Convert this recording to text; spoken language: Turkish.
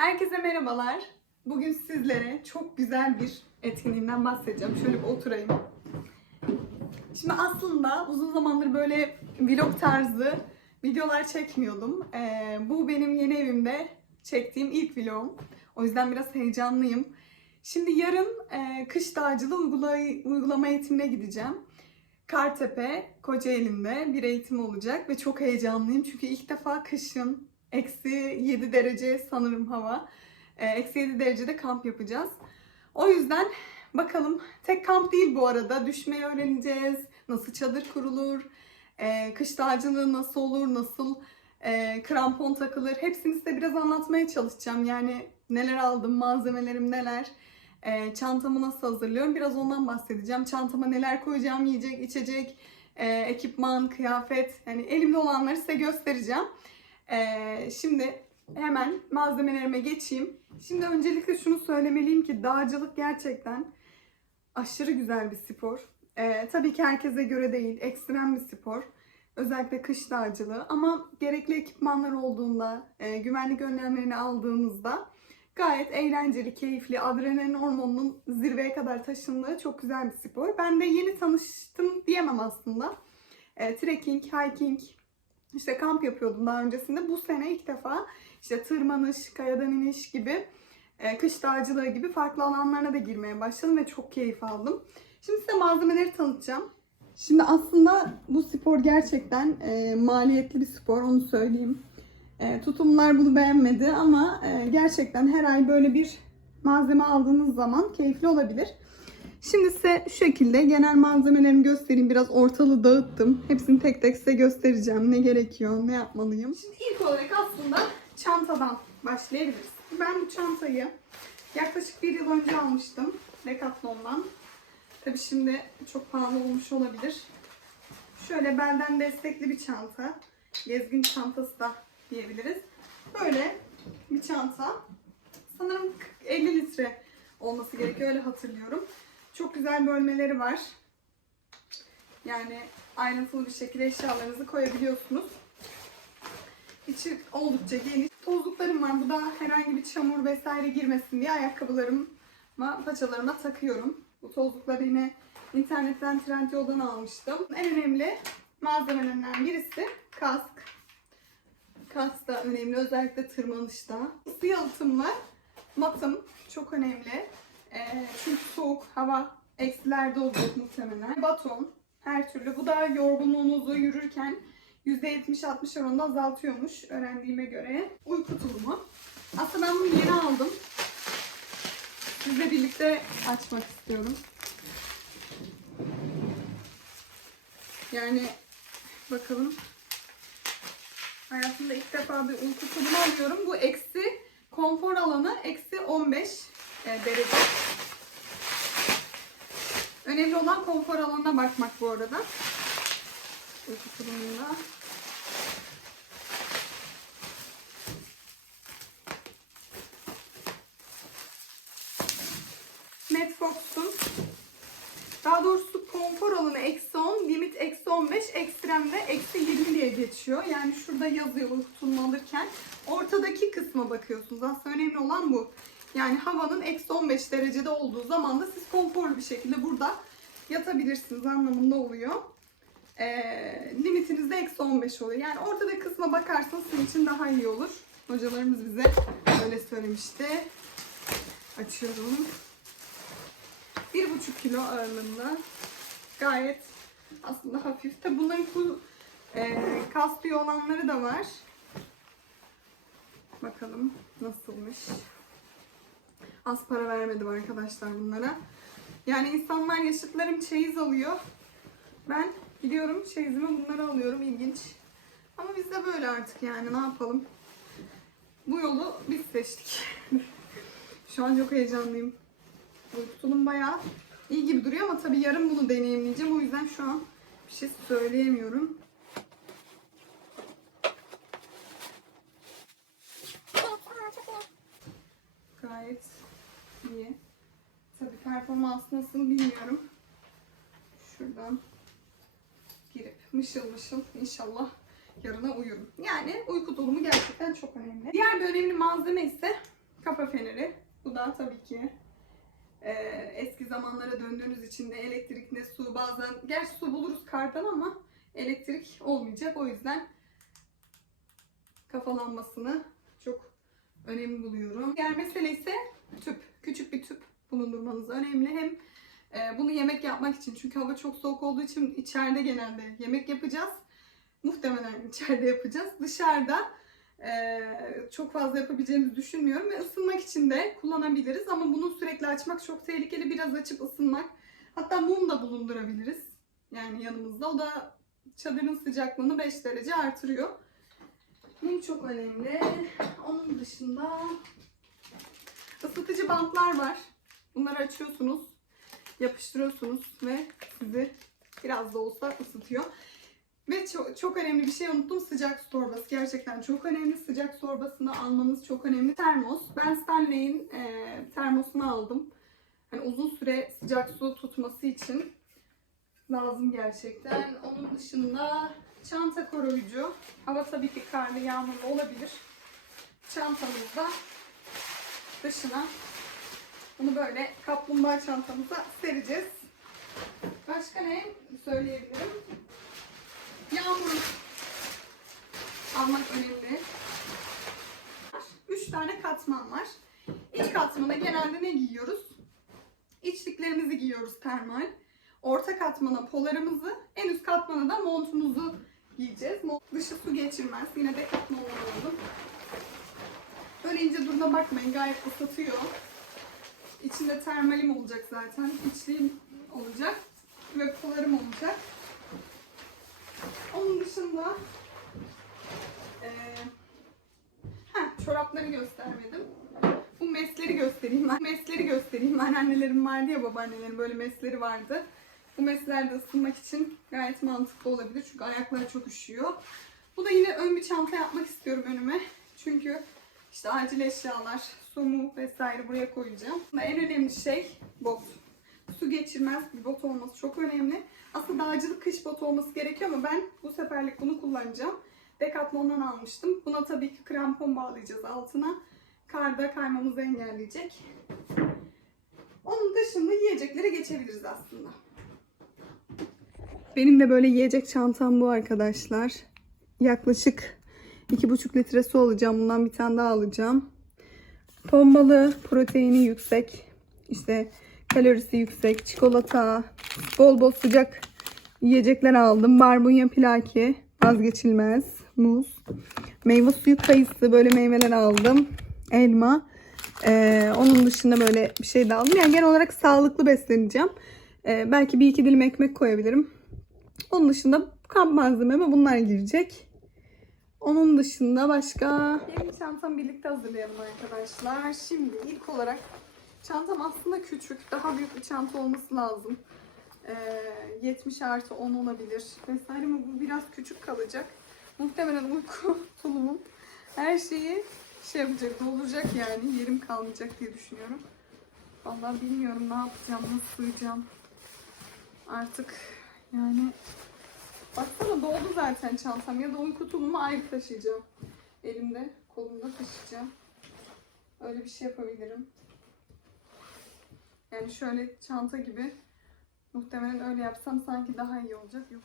Herkese merhabalar. Bugün sizlere çok güzel bir etkinliğinden bahsedeceğim. Şöyle bir oturayım. Şimdi aslında uzun zamandır böyle vlog tarzı videolar çekmiyordum. Ee, bu benim yeni evimde çektiğim ilk vlogum. O yüzden biraz heyecanlıyım. Şimdi yarın e, kış dağcılığı uygulay- uygulama eğitimine gideceğim. Kartepe, Kocaeli'nde bir eğitim olacak ve çok heyecanlıyım. Çünkü ilk defa kışın eksi 7 derece sanırım hava. Ee, Eksi 7 derecede kamp yapacağız. O yüzden bakalım tek kamp değil bu arada. Düşmeyi öğreneceğiz. Nasıl çadır kurulur, e, kış dağcılığı nasıl olur, nasıl e, krampon takılır. Hepsini size biraz anlatmaya çalışacağım. Yani neler aldım, malzemelerim neler, e, çantamı nasıl hazırlıyorum. Biraz ondan bahsedeceğim. Çantama neler koyacağım, yiyecek, içecek, e, ekipman, kıyafet. Yani elimde olanları size göstereceğim. Ee, şimdi hemen malzemelerime geçeyim. Şimdi öncelikle şunu söylemeliyim ki dağcılık gerçekten aşırı güzel bir spor. Ee, tabii ki herkese göre değil, ekstrem bir spor. Özellikle kış dağcılığı ama gerekli ekipmanlar olduğunda, e, güvenlik önlemlerini aldığınızda gayet eğlenceli, keyifli, adrenalin hormonunun zirveye kadar taşındığı çok güzel bir spor. Ben de yeni tanıştım diyemem aslında. E, trekking, hiking, işte kamp yapıyordum daha öncesinde. Bu sene ilk defa işte tırmanış, kayadan iniş gibi, e, kış dağcılığı gibi farklı alanlarına da girmeye başladım ve çok keyif aldım. Şimdi size malzemeleri tanıtacağım. Şimdi aslında bu spor gerçekten e, maliyetli bir spor, onu söyleyeyim. E, tutumlar bunu beğenmedi ama e, gerçekten her ay böyle bir malzeme aldığınız zaman keyifli olabilir. Şimdi size şu şekilde genel malzemelerimi göstereyim. Biraz ortalığı dağıttım. Hepsini tek tek size göstereceğim. Ne gerekiyor, ne yapmalıyım. Şimdi ilk olarak aslında çantadan başlayabiliriz. Ben bu çantayı yaklaşık bir yıl önce almıştım. Decathlon'dan. Tabi şimdi çok pahalı olmuş olabilir. Şöyle belden destekli bir çanta. Gezgin çantası da diyebiliriz. Böyle bir çanta. Sanırım 50 litre olması gerekiyor. Öyle hatırlıyorum. Çok güzel bölmeleri var. Yani ayrıntılı bir şekilde eşyalarınızı koyabiliyorsunuz. İçi oldukça geniş. Tozluklarım var. Bu da herhangi bir çamur vesaire girmesin diye ayakkabılarıma, paçalarıma takıyorum. Bu tozlukları yine internetten Trendyol'dan almıştım. En önemli malzemelerinden birisi kask. Kask da önemli özellikle tırmanışta. Isı yalıtımlı matım çok önemli. Ee, çünkü soğuk hava eksilerde olacak muhtemelen. Baton her türlü. Bu da yorgunluğunuzu yürürken %70-60 oranında azaltıyormuş öğrendiğime göre. Uyku tulumu. Aslında ben bunu yeni aldım. Sizle birlikte açmak istiyorum. Yani bakalım. Hayatımda ilk defa bir uyku tulumu alıyorum. Bu eksi konfor alanı eksi 15 e, derece. Önemli olan konfor alanına bakmak bu arada. Uyku tulumunda. Medfox'un daha doğrusu konfor alanı eksi 10, limit eksi 15, ekstremde eksi 20 diye geçiyor. Yani şurada yazıyor uyku alırken. Ortadaki kısma bakıyorsunuz. Aslında önemli olan bu. Yani havanın eksi 15 derecede olduğu zaman da siz konforlu bir şekilde burada yatabilirsiniz anlamında oluyor. Ee, limitiniz de eksi 15 oluyor. Yani ortadaki kısma bakarsanız sizin için daha iyi olur. Hocalarımız bize öyle söylemişti. Açıyorum. 1,5 kilo ağırlığında. Gayet aslında hafif. Tabi bunların bu e, kaspı olanları da var. Bakalım nasılmış. Az para vermedim arkadaşlar bunlara. Yani insanlar yaşıtlarım çeyiz alıyor. Ben gidiyorum çeyizime bunları alıyorum. İlginç. Ama biz de böyle artık yani ne yapalım. Bu yolu biz seçtik. Şu an çok heyecanlıyım. Uykusunun bayağı iyi gibi duruyor ama tabii yarın bunu deneyimleyeceğim. O yüzden şu an bir şey söyleyemiyorum. Gayet iyi. Tabii performans nasıl bilmiyorum. Şuradan girip mışıl mışıl inşallah yarına uyurum. Yani uyku tulumu gerçekten çok önemli. Diğer bir önemli malzeme ise kafa feneri. Bu da tabii ki e, eski zamanlara döndüğünüz için ne elektrik ne su bazen gerçi su buluruz kardan ama elektrik olmayacak. O yüzden kafa lambasını önemli buluyorum. Diğer mesele ise tüp. Küçük bir tüp bulundurmanız önemli. Hem e, bunu yemek yapmak için çünkü hava çok soğuk olduğu için içeride genelde yemek yapacağız. Muhtemelen içeride yapacağız. Dışarıda e, çok fazla yapabileceğimizi düşünmüyorum ve ısınmak için de kullanabiliriz. Ama bunu sürekli açmak çok tehlikeli. Biraz açıp ısınmak. Hatta mum da bulundurabiliriz. Yani yanımızda. O da çadırın sıcaklığını 5 derece artırıyor. Mum çok önemli. Onun dışında ısıtıcı bantlar var. Bunları açıyorsunuz, yapıştırıyorsunuz ve sizi biraz da olsa ısıtıyor. Ve çok, çok önemli bir şey unuttum. Sıcak su torbası. Gerçekten çok önemli. Sıcak su torbasını almanız çok önemli. Termos. Ben Stanley'in e, termosunu aldım. Hani uzun süre sıcak su tutması için lazım gerçekten. Onun dışında çanta koruyucu. Hava tabii ki karlı, yağmurlu olabilir. Çantamızda dışına bunu böyle kaplumbağa çantamıza sereceğiz. Başka ne söyleyebilirim? Yağmur almak önemli. Üç tane katman var. İlk katmana genelde ne giyiyoruz? İçliklerimizi giyiyoruz termal. Orta katmana polarımızı, en üst katmana da montumuzu giyeceğiz. Mont dışı su geçirmez. Yine de katman alalım. Böyle ince duruma bakmayın. Gayet ısıtıyor. İçinde termalim olacak zaten. İçliğim olacak. Ve polarım olacak. Onun dışında eee ha, çorapları göstermedim. Bu mesleri göstereyim ben. Mesleri göstereyim. Anneannelerim vardı ya babaannelerin böyle mesleri vardı. Bu mesler de ısınmak için gayet mantıklı olabilir. Çünkü ayaklar çok üşüyor. Bu da yine ön bir çanta yapmak istiyorum önüme. Çünkü işte acil eşyalar, su mu vesaire buraya koyacağım. Ve en önemli şey bot. Su geçirmez bir bot olması çok önemli. Aslında dağcılık kış botu olması gerekiyor ama ben bu seferlik bunu kullanacağım. Decathlon'dan almıştım. Buna tabii ki krampon bağlayacağız altına. Karda kaymamızı engelleyecek. Onun dışında yiyeceklere geçebiliriz aslında. Benim de böyle yiyecek çantam bu arkadaşlar. Yaklaşık 2,5 litre su alacağım. Bundan bir tane daha alacağım. Ton balığı proteini yüksek. İşte kalorisi yüksek. Çikolata, bol bol sıcak yiyecekler aldım. Barbunya pilaki vazgeçilmez. Muz. Meyve suyu kayısı böyle meyveler aldım. Elma. Ee, onun dışında böyle bir şey de aldım. Yani genel olarak sağlıklı besleneceğim. Ee, belki bir iki dilim ekmek koyabilirim. Onun dışında kamp malzememe bunlar girecek. Onun dışında başka... Benim çantamı birlikte hazırlayalım arkadaşlar. Şimdi ilk olarak çantam aslında küçük. Daha büyük bir çanta olması lazım. Ee, 70 artı 10 olabilir vesaire ama bu biraz küçük kalacak. Muhtemelen uyku tulumum her şeyi şey yapacak, dolduracak yani. Yerim kalmayacak diye düşünüyorum. Vallahi bilmiyorum ne yapacağım, nasıl sığacağım. Artık yani baksana doldu zaten çantam ya da uyku tulumu ayrı taşıyacağım. Elimde, kolumda taşıyacağım. Öyle bir şey yapabilirim. Yani şöyle çanta gibi muhtemelen öyle yapsam sanki daha iyi olacak. Yok